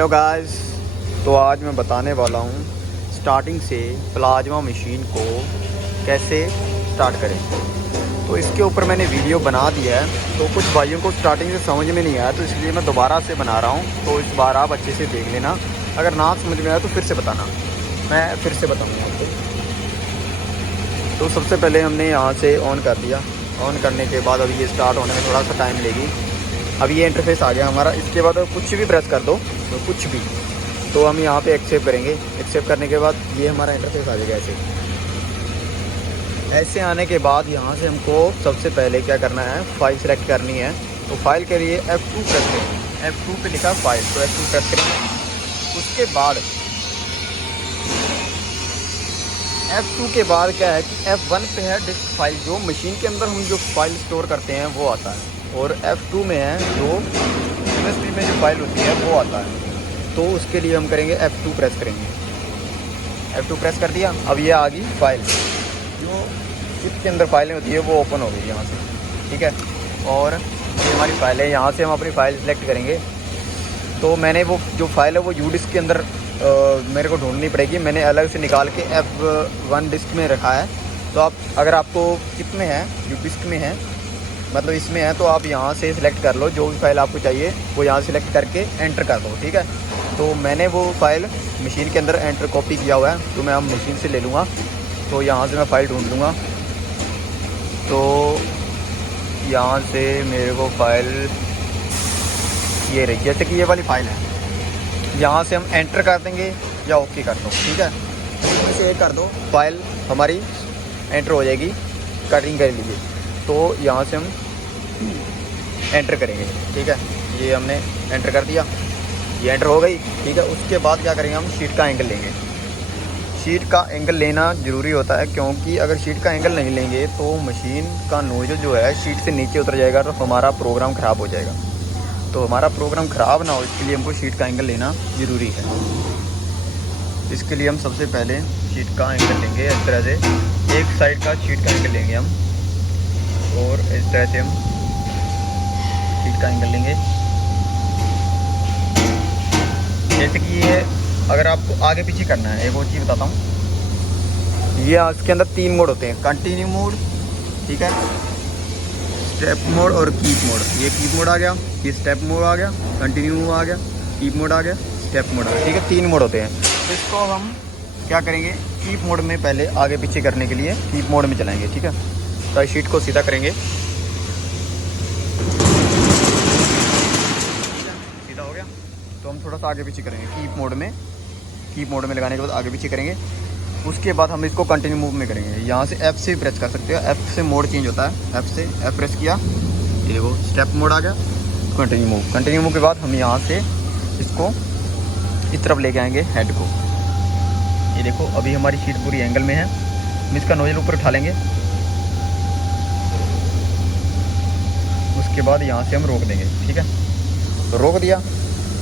Hello guys, तो आज मैं बताने वाला हूँ स्टार्टिंग से प्लाज्मा मशीन को कैसे स्टार्ट करें। तो इसके ऊपर मैंने वीडियो बना दिया है, तो कुछ भाइयों को स्टार्टिंग से समझ में नहीं आया, तो इसलिए मैं दोबारा से बना रहा हूँ। तो इस बार आप अच्छे से देख लेना, अगर ना समझ में आया तो फिर से बताना, मैं फिर से बताऊँगा आपको। तो सबसे पहले हमने यहाँ से ऑन कर दिया। ऑन करने के बाद अभी ये स्टार्ट होने में थोड़ा सा टाइम लेगी। अब ये इंटरफेस आ गया हमारा। इसके बाद कुछ भी प्रेस कर दो, तो कुछ भी, तो हम यहाँ पे एक्सेप्ट करेंगे। एक्सेप्ट करने के बाद ये हमारा इंटरफेस आ जाएगा। ऐसे आने के बाद यहाँ से हमको सबसे पहले क्या करना है, फाइल सेलेक्ट करनी है। तो फाइल के लिए F2 प्रेस करेंगे। F2 पे लिखा फाइल, तो F2 प्रेस करेंगे। उसके बाद F2 के बाद क्या है कि F1 पे है डिस्क फाइल, जो मशीन के अंदर हम जो फाइल स्टोर करते हैं वो आता है, और F2 में है जो USB में जो फाइल होती है वो आता है। तो उसके लिए हम करेंगे F2 प्रेस करेंगे। F2 प्रेस कर दिया। अब ये आ गई फाइल, जो चिप के अंदर फाइलें होती है वो ओपन हो गई यहाँ से, ठीक है। और ये हमारी फाइल है, यहाँ से हम अपनी फ़ाइल सेलेक्ट करेंगे। तो मैंने वो जो फाइल है वो यू डिस्क के अंदर मेरे को ढूंढनी पड़ेगी। मैंने अलग से निकाल के F1 डिस्क में रखा है। तो आप अगर आपको चिप में है, यू डिस्क में है, मतलब इसमें है, तो आप यहाँ से सिलेक्ट कर लो जो भी फाइल आपको चाहिए, वो यहाँ सिलेक्ट करके एंटर कर दो, ठीक है। तो मैंने वो फाइल मशीन के अंदर एंटर कॉपी किया हुआ है, तो मैं अब मशीन से ले लूँगा। तो यहाँ से मैं फ़ाइल ढूंढ लूँगा। तो यहाँ से मेरे को फ़ाइल ये रही, जैसे कि ये वाली फ़ाइल है। यहाँ से हम एंटर कर देंगे या ओके कर दो, ठीक है। इसे कर दो, फाइल हमारी एंटर हो जाएगी। कटिंग कर लीजिए। तो यहाँ से हम एंटर करेंगे, ठीक है। ये हमने एंटर कर दिया, ये एंटर हो गई, ठीक है। उसके बाद क्या करेंगे, हम शीट का एंगल लेंगे। शीट का एंगल लेना ज़रूरी होता है, क्योंकि अगर शीट का एंगल नहीं लेंगे तो मशीन का नोजल जो है शीट से नीचे उतर जाएगा, तो हमारा प्रोग्राम ख़राब हो जाएगा। तो हमारा प्रोग्राम ख़राब ना हो, इसके लिए हमको शीट का एंगल लेना ज़रूरी है। इसके लिए हम सबसे पहले शीट का एंगल लेंगे। इस तरह से एक साइड का शीट का एंगल लेंगे हम, और इस तरह से हम शीट का एंगल लेंगे। जैसे कि ये अगर आपको आगे पीछे करना है, एक और चीज़ बताता हूँ। ये इसके अंदर 3 मोड होते हैं, कंटिन्यू मोड, ठीक है, स्टेप मोड और कीप मोड। ये कीप मोड आ गया, ये स्टेप मोड आ गया, कंटिन्यू आ गया, कीप मोड आ गया, स्टेप मोड आ गया, ठीक है। 3 मोड होते हैं। तो इसको हम क्या करेंगे, कीप मोड में पहले आगे पीछे करने के लिए कीप मोड में चलाएंगे, ठीक है। तो शीट को सीधा करेंगे, सीधा हो गया। तो हम थोड़ा सा आगे पीछे करेंगे कीप मोड में। कीप मोड में लगाने के बाद आगे पीछे करेंगे। उसके बाद हम इसको कंटिन्यू मूव में करेंगे। यहाँ से F से प्रेस कर सकते हो, F से मोड चेंज होता है। F से F प्रेस किया, ये देखो स्टेप मोड आ गया। कंटिन्यू मूव, कंटिन्यू मूव के बाद हम यहाँ से इसको इस तरफ लेके आएंगे हेड को। ये देखो अभी हमारी शीट पूरी एंगल में है। हम इसका नोजल ऊपर उठा लेंगे। उसके बाद यहाँ से हम रोक देंगे, ठीक है। तो रोक दिया।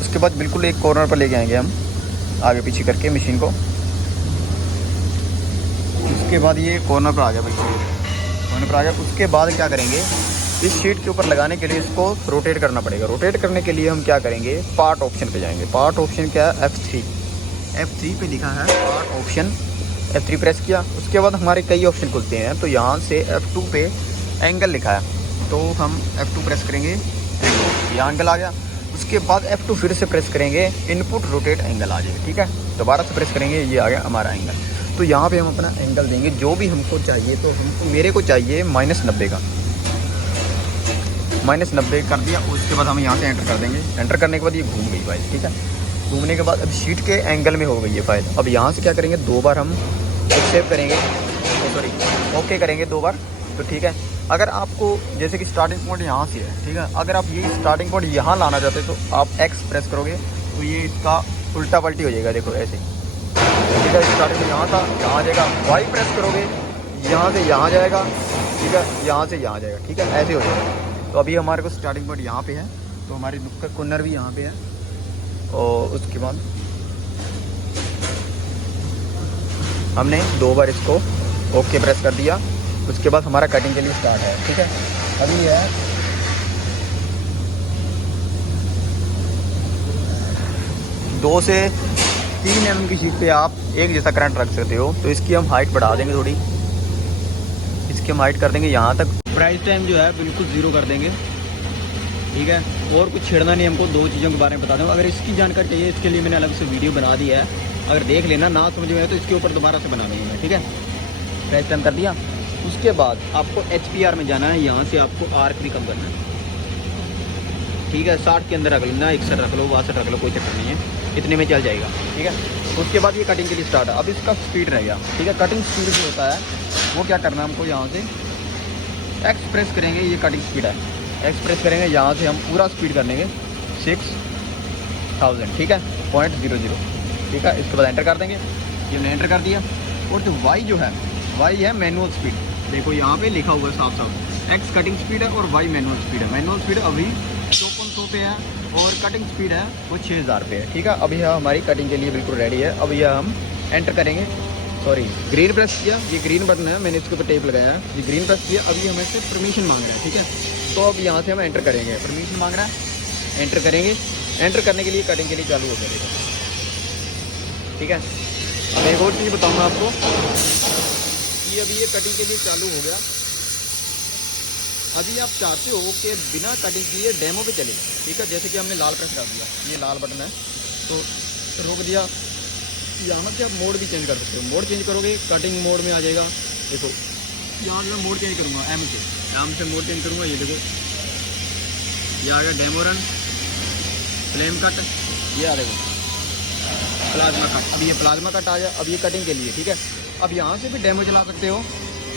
उसके बाद बिल्कुल एक कॉर्नर पर लेके आएंगे हम, आगे पीछे करके मशीन को। उसके बाद ये कॉर्नर पर आ गया, बिल्कुल कॉर्नर पर आ गया। उसके बाद क्या करेंगे, इस शीट के ऊपर लगाने के लिए इसको रोटेट करना पड़ेगा। रोटेट करने के लिए हम क्या करेंगे, पार्ट ऑप्शन पे जाएंगे। पार्ट ऑप्शन क्या है, F3 पे लिखा है पार्ट ऑप्शन। F3 प्रेस किया। उसके बाद हमारे कई ऑप्शन खुलते हैं। तो यहाँ से F2 पे एंगल लिखा है, तो हम F2 प्रेस करेंगे, यहाँ एंगल आ गया। उसके बाद F2 फिर से प्रेस करेंगे, इनपुट रोटेट एंगल आ जाएगा, ठीक है। दोबारा से प्रेस करेंगे, ये आ गया हमारा एंगल। तो यहाँ पे हम अपना एंगल देंगे जो भी हमको चाहिए। तो हमको मेरे को चाहिए -90 का, -90 कर दिया। उसके बाद हम यहाँ से एंटर कर देंगे। एंटर करने के बाद ये घूम गई फाइल, ठीक है। घूमने के बाद अब शीट के एंगल में हो गई ये फाइल। अब यहाँ से क्या करेंगे, 2 बार हम सेव करेंगे, सॉरी ओके करेंगे 2 बार, तो ठीक है। अगर आपको जैसे कि स्टार्टिंग पॉइंट यहाँ से है, ठीक है, अगर आप ये स्टार्टिंग पॉइंट यहाँ लाना चाहते हो तो आप X प्रेस करोगे, तो ये इसका उल्टा पल्टी हो जाएगा, देखो ऐसे, ठीक है। स्टार्टिंग में यहाँ था, यहाँ आ जाएगा। Y प्रेस करोगे, यहाँ से यहाँ जाएगा, ठीक है, यहाँ से यहाँ जाएगा, ठीक है, ऐसे हो जाएगा। तो अभी हमारे को स्टार्टिंग पॉइंट यहाँ पे है, तो हमारी नुक्कड़ का कॉर्नर भी यहाँ पे है। और उसके बाद हमने 2 बार इसको ओके प्रेस कर दिया। उसके बाद हमारा कटिंग के लिए स्टार्ट है, ठीक है। अभी है 2 से 3 mm की शीट पे आप एक जैसा करंट रख सकते हो। तो इसकी हम हाइट बढ़ा देंगे थोड़ी, इसकी हम हाइट कर देंगे यहाँ तक। प्राइस टाइम जो है बिल्कुल 0 कर देंगे, ठीक है। और कुछ छेड़ना नहीं हमको। 2 चीज़ों के बारे में बता दूँ, अगर इसकी जानकारी चाहिए इसके लिए मैंने अलग से वीडियो बना दी है, अगर देख लेना, ना समझ में आए तो इसके ऊपर दोबारा से बना देंगे, ठीक है। प्राइस टाइम कर दिया। उसके बाद आपको HPR में जाना है, यहाँ से आपको आर्क भी कम करना है, ठीक है। 60 के अंदर रख लेना, 61 रख लो, 62 रख लो, कोई चक्कर नहीं है, इतने में चल जाएगा, ठीक है। उसके बाद ये कटिंग के लिए स्टार्ट है। अब इसका स्पीड रह गया, ठीक है। कटिंग स्पीड जो होता है वो क्या करना है हमको, यहाँ से एक्स प्रेस करेंगे, ये कटिंग स्पीड है, एक्स प्रेस करेंगे, यहाँ से हम पूरा स्पीड कर लेंगे 6000, ठीक है, 0.00, ठीक है। इसके बाद एंटर कर देंगे, ये हमने एंटर कर दिया। और जो वाई जो है, वाई है मैनुअल स्पीड, देखो यहाँ पे लिखा हुआ है साफ साफ, एक्स कटिंग स्पीड है और वाई मैनुअल स्पीड है। मैनुअल स्पीड अभी 5400 पे है और कटिंग स्पीड है वो 6000 पे है, ठीक है। अभी यह हमारी कटिंग के लिए बिल्कुल रेडी है। अब यह हम एंटर करेंगे, सॉरी ग्रीन प्रेस किया, ये ग्रीन बटन है, मैंने इसके ऊपर टेप लगाया है, ये ग्रीन प्रेस किया। अभी हमें से परमिशन मांग रहा है, ठीक है। तो अब यहाँ से हम एंटर करेंगे, परमिशन मांग रहा है, एंटर करेंगे। एंटर करने के लिए कटिंग के लिए चालू हो जाएगा, ठीक है। अब एक और चीज़ बताऊँगा आपको कि अभी ये कटिंग के लिए चालू हो गया। अभी आप चाहते हो कि बिना कटिंग किए डेमो पे चलेगा, ठीक है। जैसे कि हमने लाल प्रेस कर दिया, ये लाल बटन है, तो रोक दिया। यहाँ से आप मोड भी चेंज कर सकते हो, मोड चेंज करोगे कटिंग मोड में आ जाएगा। देखो यहाँ से मैं मोड चेंज करूँगा, एम से मोड चेंज करूँगा, ये देखो ये आ गया डेमो रन, फ्लेम कट, ये आ देखो प्लाज्मा कट। अब ये प्लाज्मा कट आ जाए, अब ये कटिंग के लिए, ठीक है। अब यहाँ से भी डेमो चला सकते हो।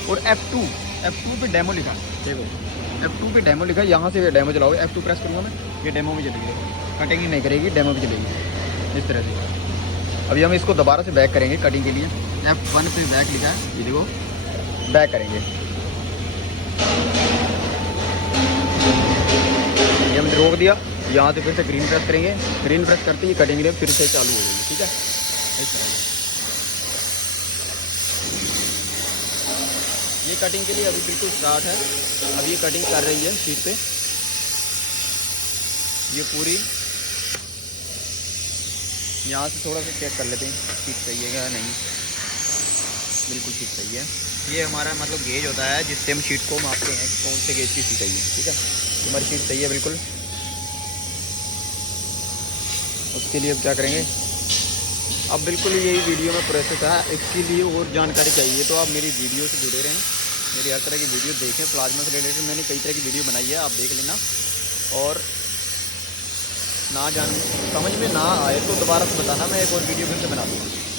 और F2 पे डेमो लिखा, देखो F2 पे डेमो लिखा, यहाँ से भी डेमो चलाओगे, F2 प्रेस करूँगा मैं, ये डेमो में चलेगी, कटिंग ही नहीं करेगी, डेमो भी चलेगी, इस तरह से। अभी हम इसको दोबारा से बैक करेंगे कटिंग के लिए, F1 पे बैक लिखा है, ये देखो बैक करेंगे, ये हमने रोक दिया। यहाँ से फिर से ग्रीन प्रेस करेंगे, ग्रीन प्रेस करते ही कटिंग फिर से चालू हो जाएगी, ठीक है। इस तरह ये कटिंग के लिए अभी बिल्कुल स्टार्ट है। अब ये कटिंग कर रही है शीट पे, ये पूरी। यहाँ से थोड़ा सा चेक कर लेते हैं शीट सही है या नहीं, बिल्कुल शीट सही है। ये हमारा मतलब गेज होता है जिससे हम शीट को मापते हैं कौन से गेज की शीट आई है, ठीक है। हमारी शीट सही है बिल्कुल। उसके लिए अब क्या करेंगे, अब बिल्कुल यही वीडियो में प्रोसेस है। इसके लिए और जानकारी चाहिए तो आप मेरी वीडियो से जुड़े रहें, मेरी हर तरह की वीडियो देखें। प्लाज्मा से रिलेटेड मैंने कई तरह की वीडियो बनाई है, आप देख लेना। और समझ में ना आए तो दोबारा से बताना, मैं एक और वीडियो फिर से बना दूँगा।